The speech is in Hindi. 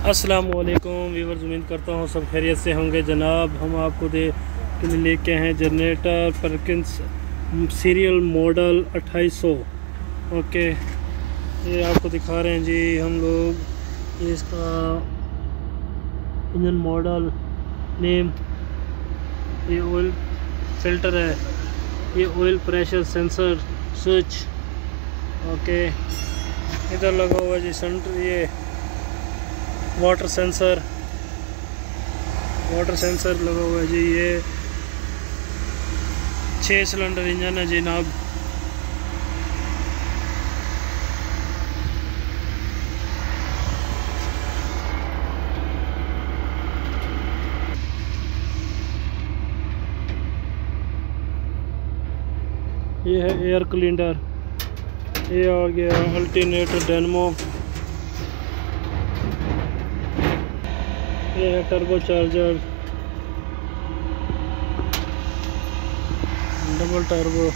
अस्सलामुअलैकुम व्यूअर्स, उम्मीद करता हूँ सब खैरियत से होंगे जनाब। हम आपको के लिए लेके हैं generator Perkins serial model 2800। Okay, ये आपको दिखा रहे हैं जी हम लोग। ये इसका इंजन मॉडल नेम, ये ऑयल फिल्टर है, ये oil pressure sensor switch. Okay, इधर लगा हुआ जी सेंटर, ये वाटर सेंसर लगा हुआ है जी। ये 6 सिलेंडर इंजन है जनाब। ये है एयर क्लीनर, ये आ गया अल्टरनेटर डायनेमो, ये है टर्बो चार्जर, डबल टर्बो।